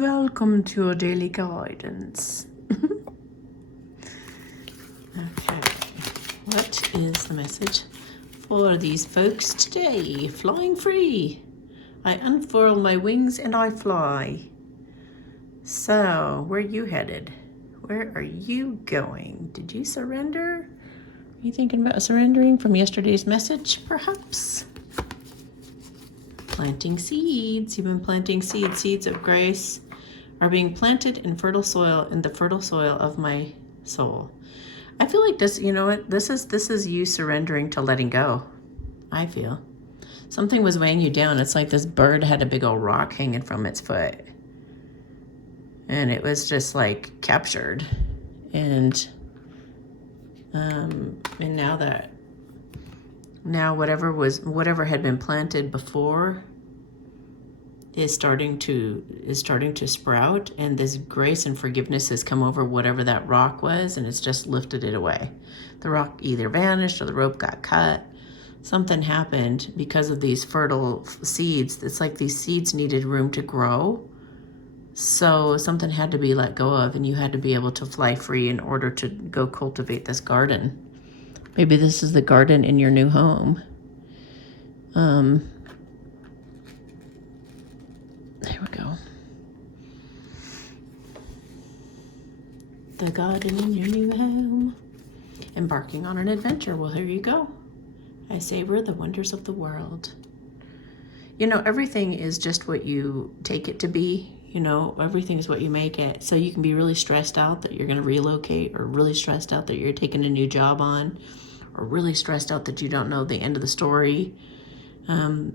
Welcome to your daily guidance. Okay, what is the message for these folks today? Flying free. I unfurl my wings and I fly. So, where are you headed? Where are you going? Did you surrender? Are you thinking about surrendering from yesterday's message, perhaps? Planting seeds. You've been planting seeds. Seeds of grace are being planted in fertile soil, in the fertile soil of my soul. I feel like this, you know what? This is you surrendering to letting go. I feel. Something was weighing you down. It's like this bird had a big old rock hanging from its foot. And it was just like captured. And now whatever had been planted before is starting to sprout, and this grace and forgiveness has come over whatever that rock was, and it's just lifted it away. The rock either vanished or the rope got cut. Something happened because of these fertile seeds. It's like these seeds needed room to grow. So something had to be let go of, and you had to be able to fly free in order to go cultivate this garden. Maybe this is the garden in your new home. There we go. The garden in your new home. Embarking on an adventure. Well, here you go. I savor the wonders of the world. You know, everything is just what you take it to be. You know, everything is what you make it. So you can be really stressed out that you're going to relocate, or really stressed out that you're taking a new job on, or really stressed out that you don't know the end of the story.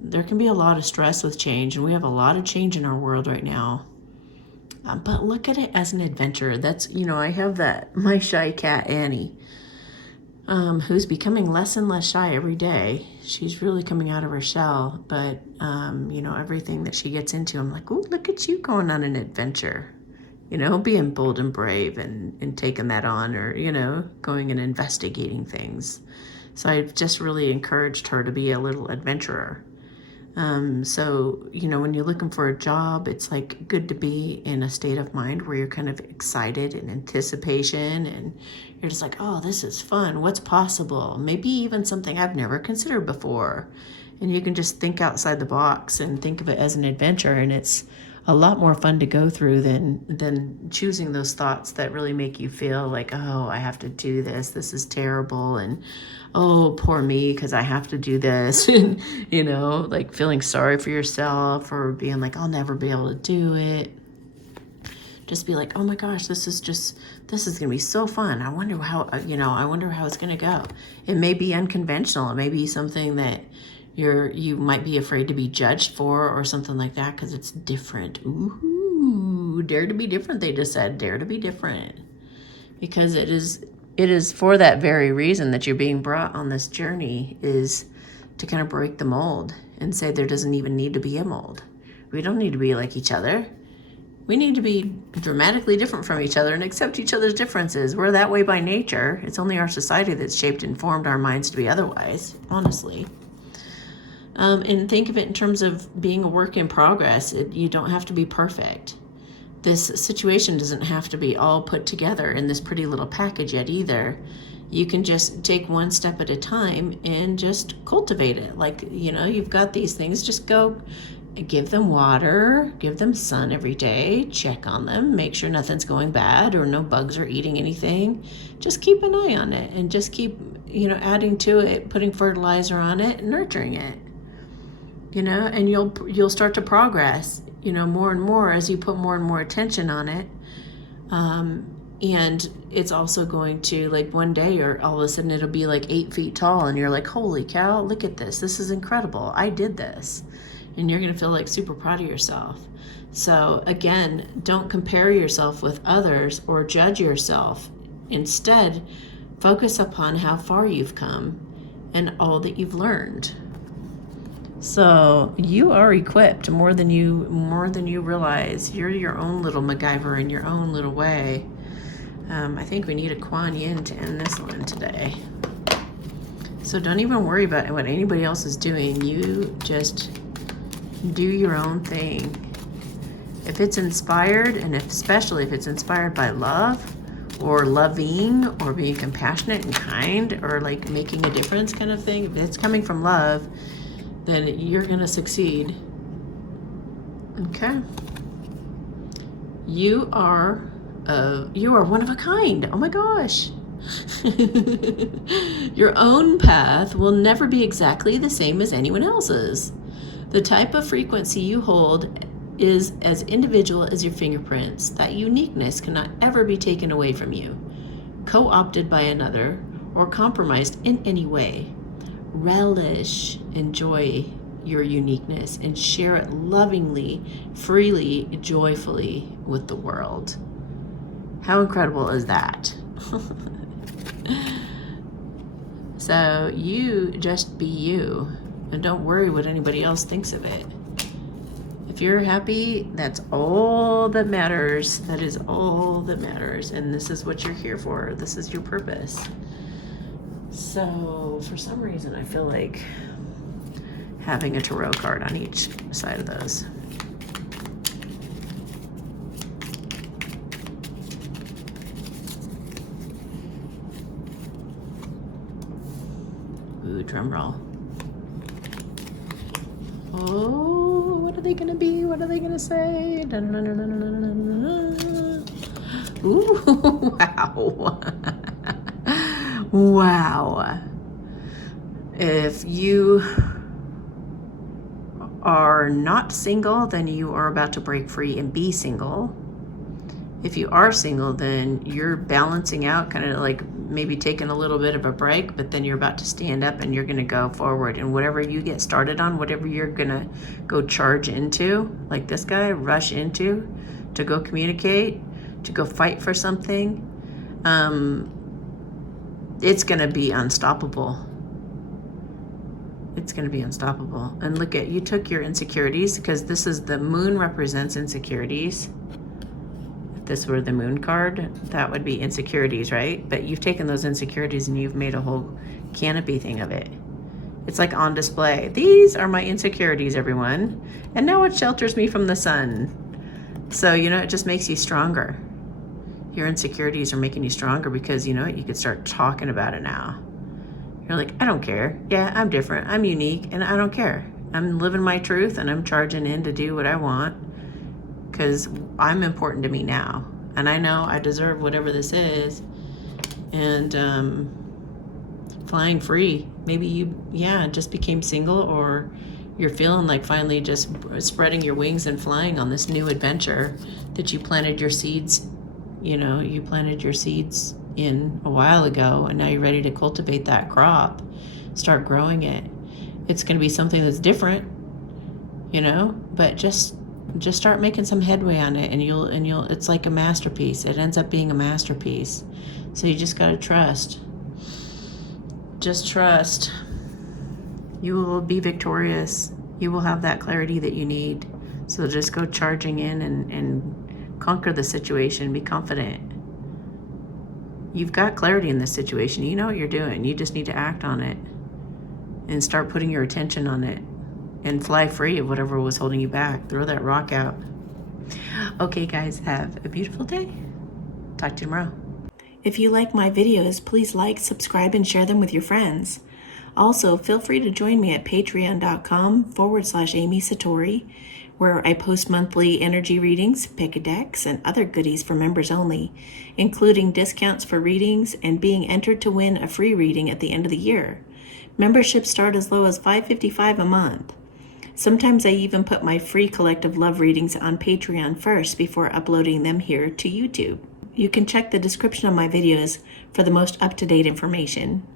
There can be a lot of stress with change, and we have a lot of change in our world right now. But look at it as an adventure. That's, you know, I have my shy cat, Annie, who's becoming less and less shy every day. She's really coming out of her shell, but, you know, everything that she gets into, I'm like, oh, look at you going on an adventure, you know, being bold and brave and taking that on, or, you know, going and investigating things. So I've just really encouraged her to be a little adventurer. So, you know, when you're looking for a job, it's like good to be in a state of mind where you're kind of excited and anticipation, and you're just like, oh, this is fun. What's possible? Maybe even something I've never considered before. And you can just think outside the box and think of it as an adventure. And it's a lot more fun to go through than choosing those thoughts that really make you feel like, oh, I have to do this. This is terrible. And, oh, poor me, because I have to do this. And, you know, like feeling sorry for yourself, or being like, I'll never be able to do it. Just be like, oh my gosh, this is going to be so fun. I wonder how it's going to go. It may be unconventional. It may be something that you might be afraid to be judged for, or something like that, because it's different. Ooh, dare to be different. They just said, dare to be different, because it is for that very reason that you're being brought on this journey, is to kind of break the mold and say there doesn't even need to be a mold. We don't need to be like each other. We need to be dramatically different from each other and accept each other's differences. We're that way by nature. It's only our society that's shaped and formed our minds to be otherwise, honestly. And think of it in terms of being a work in progress. You don't have to be perfect. This situation doesn't have to be all put together in this pretty little package yet either. You can just take one step at a time and just cultivate it. Like, you know, you've got these things, just go give them water, give them sun every day, check on them, make sure nothing's going bad or no bugs are eating anything. Just keep an eye on it, and just keep, you know, adding to it, putting fertilizer on it, and nurturing it. You know, and you'll start to progress, you know, more and more as you put more and more attention on it. And it's also going to, like, one day, or all of a sudden it'll be like 8 feet tall, and you're like, holy cow, look at this. This is incredible. I did this. And you're going to feel like super proud of yourself. So again, don't compare yourself with others or judge yourself. Instead, focus upon how far you've come and all that you've learned. So you are equipped more than you realize. You're your own little MacGyver in your own little way. I think we need a Kuan Yin to end this one today. So don't even worry about what anybody else is doing. You just do your own thing. If it's inspired, and especially if it's inspired by love or loving or being compassionate and kind or like making a difference kind of thing, if it's coming from love, then you're going to succeed. Okay. You are one of a kind. Oh my gosh. Your own path will never be exactly the same as anyone else's. The type of frequency you hold is as individual as your fingerprints. That uniqueness cannot ever be taken away from you, co-opted by another, or compromised in any way. Relish, enjoy your uniqueness, and share it lovingly, freely, joyfully with the world. How incredible is that? So you just be you, and don't worry what anybody else thinks of it. If you're happy, that's all that matters. That is all that matters. And this is what you're here for. This is your purpose. So for some reason, I feel like having a tarot card on each side of those. Ooh, drum roll. Oh, what are they gonna be? What are they gonna say? Ooh, wow. Wow. If you are not single, then you are about to break free and be single. If you are single, then you're balancing out, kind of like maybe taking a little bit of a break, but then you're about to stand up and you're going to go forward. And whatever you get started on, whatever you're going to go charge into, like this guy, rush into, to go communicate, to go fight for something, it's going to be unstoppable. It's going to be unstoppable. And look at, you took your insecurities, because this is the moon represents insecurities. If this were the moon card, that would be insecurities, right? But you've taken those insecurities and you've made a whole canopy thing of it. It's like on display. These are my insecurities, everyone. And now it shelters me from the sun. So, you know, it just makes you stronger. Your insecurities are making you stronger because, you know, you could start talking about it now. You're like, I don't care. Yeah, I'm different. I'm unique, and I don't care. I'm living my truth, and I'm charging in to do what I want because I'm important to me now. And I know I deserve whatever this is. And flying free. Maybe you, just became single, or you're feeling like finally just spreading your wings and flying on this new adventure that you planted your seeds. You know, you planted your seeds in a while ago, and now you're ready to cultivate that crop, start growing it. It's going to be something that's different, you know, but just start making some headway on it, and you'll it's like a masterpiece. It ends up being a masterpiece. So you just got to trust. Just trust. You will be victorious. You will have that clarity that you need. So just go charging in and conquer the situation. Be confident. You've got clarity in this situation. You know what you're doing. You just need to act on it and start putting your attention on it and fly free of whatever was holding you back. Throw that rock out. Okay, guys, have a beautiful day. Talk to you tomorrow. If you like my videos, please like, subscribe, and share them with your friends. Also, feel free to join me at patreon.com/Amy Satori, where I post monthly energy readings, pick a decks, and other goodies for members only, including discounts for readings and being entered to win a free reading at the end of the year. Memberships start as low as $5.55 a month. Sometimes I even put my free collective love readings on Patreon first before uploading them here to YouTube. You can check the description of my videos for the most up-to-date information.